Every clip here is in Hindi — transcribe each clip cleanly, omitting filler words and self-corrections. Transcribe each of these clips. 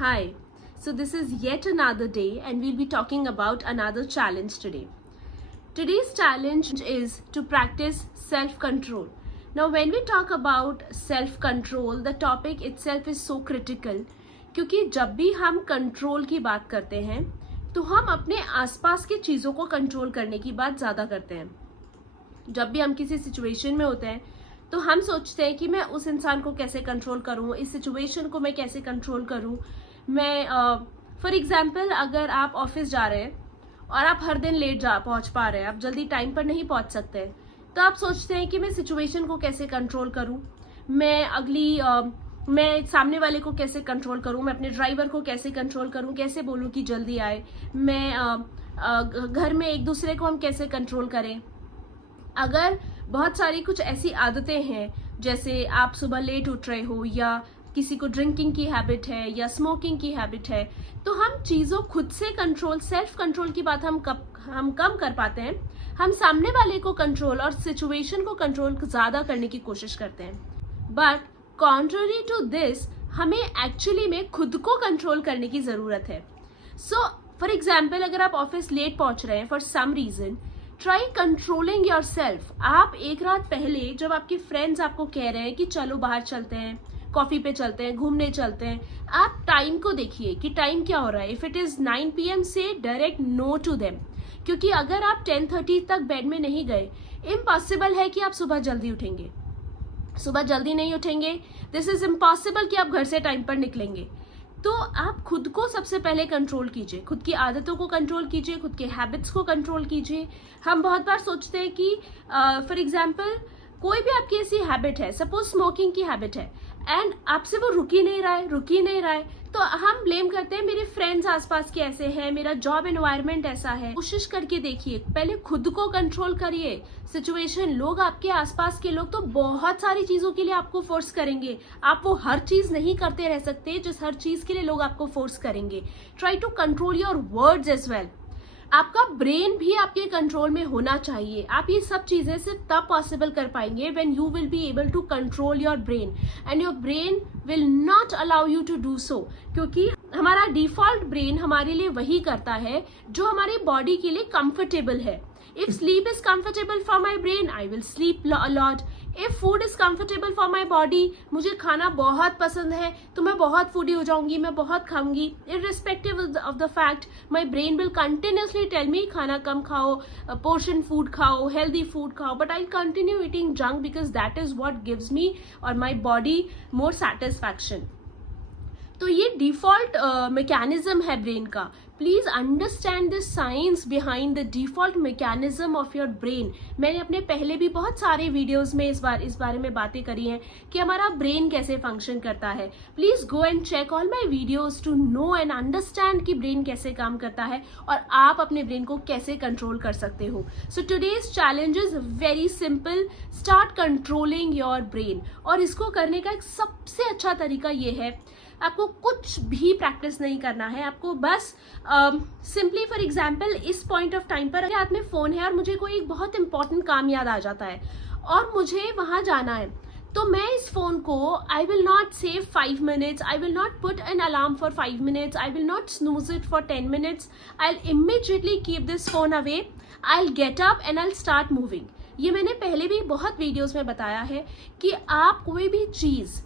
Hi, so this is yet another day and we'll be talking about another challenge today. Today's challenge is to practice self-control. Now when we talk about self-control, the topic itself is so critical क्योंकि जब भी हम कंट्रोल की बात करते हैं तो हम अपने आसपास की चीज़ों को कंट्रोल करने की बात ज़्यादा करते हैं। जब भी हम किसी सिचुएशन में होते हैं तो हम सोचते हैं कि मैं उस इंसान को कैसे कंट्रोल करूं, इस सिचुएशन को मैं कैसे कंट्रोल करूं। मैं फॉर एग्जांपल अगर आप ऑफिस जा रहे हैं और आप हर दिन लेट पहुंच पा रहे हैं, आप जल्दी टाइम पर नहीं पहुंच सकते, तो आप सोचते हैं कि मैं सिचुएशन को कैसे कंट्रोल करूं, मैं सामने वाले को कैसे कंट्रोल करूं, मैं अपने ड्राइवर को कैसे कंट्रोल करूं, कैसे बोलूं कि जल्दी आए, मैं घर में एक दूसरे को हम कैसे कंट्रोल करें। अगर बहुत सारी कुछ ऐसी आदतें हैं, जैसे आप सुबह लेट उठ रहे हो या किसी को ड्रिंकिंग की हैबिट है या स्मोकिंग की हैबिट है, तो हम चीज़ों खुद से कंट्रोल, सेल्फ कंट्रोल की बात हम कम कर पाते हैं। हम सामने वाले को कंट्रोल और सिचुएशन को कंट्रोल ज़्यादा करने की कोशिश करते हैं। बट कॉन्ट्ररी टू दिस, हमें एक्चुअली में खुद को कंट्रोल करने की ज़रूरत है। सो फॉर एग्जाम्पल, अगर आप ऑफिस लेट पहुंच रहे हैं for some reason, try controlling yourself. आप एक रात पहले जब आपके फ्रेंड्स आपको कह रहे हैं कि चलो बाहर चलते हैं, कॉफी पे चलते हैं, घूमने चलते हैं, आप टाइम को देखिए कि टाइम क्या हो रहा है। इफ इट इज 9 PM से डायरेक्ट नो टू देम, क्योंकि अगर आप 10:30 तक बेड में नहीं गए, इम्पॉसिबल है कि आप सुबह जल्दी उठेंगे। सुबह जल्दी नहीं उठेंगे, दिस इज इम्पॉसिबल कि आप घर से टाइम पर निकलेंगे। तो आप खुद को सबसे पहले कंट्रोल कीजिए, खुद की आदतों को कंट्रोल कीजिए, खुद के हैबिट्स को कंट्रोल कीजिए। हम बहुत बार सोचते हैं कि फॉर एग्जांपल कोई भी आपकी ऐसी हैबिट है, सपोज स्मोकिंग की हैबिट है, एंड आपसे वो रुक ही नहीं रहा है, तो हम ब्लेम करते हैं मेरे फ्रेंड्स आसपास के ऐसे हैं, मेरा जॉब एनवायरनमेंट ऐसा है। कोशिश करके देखिए, पहले खुद को कंट्रोल करिए। सिचुएशन, लोग, आपके आसपास के लोग तो बहुत सारी चीजों के लिए आपको फोर्स करेंगे। आप वो हर चीज नहीं करते रह सकते जिस हर चीज के लिए लोग आपको फोर्स करेंगे। Try to control your words as well. आपका ब्रेन भी आपके कंट्रोल में होना चाहिए। आप ये सब चीजें सिर्फ तब पॉसिबल कर पाएंगे when you will be able to control your brain, and your brain will not allow you to do so, क्योंकि हमारा डिफॉल्ट ब्रेन हमारे लिए वही करता है जो हमारी बॉडी के लिए कंफर्टेबल है। If sleep is comfortable for my brain, I will sleep a lot. If food is comfortable for my body, मुझे खाना बहुत पसंद है तो मैं बहुत फूडी हो जाऊंगी, मैं बहुत खाऊंगी। Irrespective of the fact, my brain will continuously tell me खाना कम खाओ, portion food खाओ, healthy food खाओ, but I'll continue eating junk because that is what gives me or my body more satisfaction. तो ये डिफॉल्ट मैकेनिज्म है ब्रेन का। Please understand the science behind the default mechanism of your brain. मैंने अपने पहले भी बहुत सारे वीडियोस में इस बारे में बातें करी हैं कि हमारा ब्रेन कैसे फंक्शन करता है। Please go and check all my videos to know and understand कि ब्रेन कैसे काम करता है और आप अपने ब्रेन को कैसे कंट्रोल कर सकते हो। So today's challenge is very simple, start controlling your brain. और इसको करने का एक सबसे अच्छा तरीका ये है, आपको कुछ भी प्रैक्टिस नहीं करना है। आपको बस सिंपली फॉर एग्जाम्पल इस पॉइंट ऑफ टाइम पर हाथ में फोन है और मुझे कोई एक बहुत इंपॉर्टेंट काम याद आ जाता है और मुझे वहां जाना है, तो मैं इस फोन को, I will not save 5 minutes, I will not put an alarm for 5 minutes, I will not snooze it for 10 minutes, I will immediately keep this phone away, I will get up and I will start moving. ये मैंने पहले भी बहुत वीडियोज में बताया है कि आप कोई भी चीज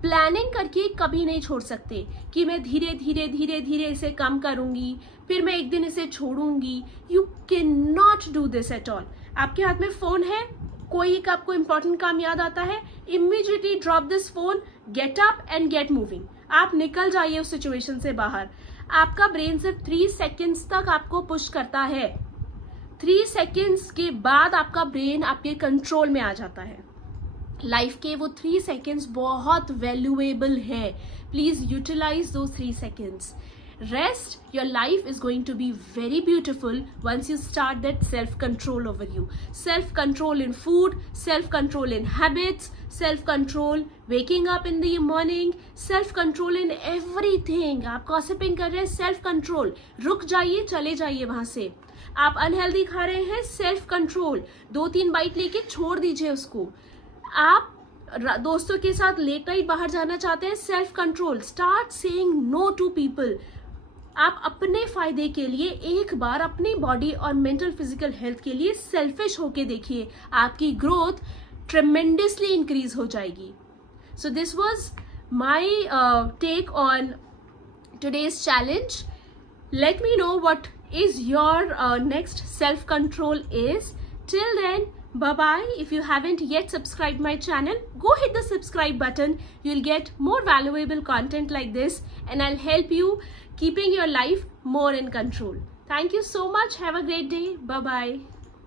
प्लानिंग करके कभी नहीं छोड़ सकते कि मैं धीरे धीरे इसे कम करूंगी, फिर मैं एक दिन इसे छोड़ूंगी। You can not do this at all. आपके हाथ में फोन है, कोई एक आपको इंपॉर्टेंट काम याद आता है, immediately drop this phone, get up and get moving. आप निकल जाइए उस सिचुएशन से बाहर। आपका ब्रेन सिर्फ 3 seconds तक आपको पुश करता है। 3 seconds के बाद आपका ब्रेन आपके कंट्रोल में आ जाता है। लाइफ के वो 3 seconds बहुत वैल्यूएबल है। प्लीज यूटिलाइज दो 3 seconds. Rest, your life is going to be very beautiful once you start that self-control over you. Self-control in food, self-control in habits, self-control waking up in the morning, self-control in everything. आप gossiping कर रहे हैं, self-control. रुक जाइए, चले जाइए वहां से। आप अनहेल्दी खा रहे हैं, self-control. 2-3 बाइट लेके छोड़ दीजिए उसको। आप दोस्तों के साथ लेट नाइट बाहर जाना चाहते हैं, self control, start saying no to people. आप अपने फायदे के लिए एक बार अपनी बॉडी और मेंटल फिजिकल हेल्थ के लिए सेल्फिश होके देखिए, आपकी ग्रोथ ट्रेमेंडसली इंक्रीज हो जाएगी। So this was my take on today's challenge. Let me know what is your next self control is. Till then, bye bye. If you haven't yet subscribed my channel, go hit the subscribe button. You'll get more valuable content like this, and I'll help you keeping your life more in control. Thank you so much. Have a great day. Bye bye.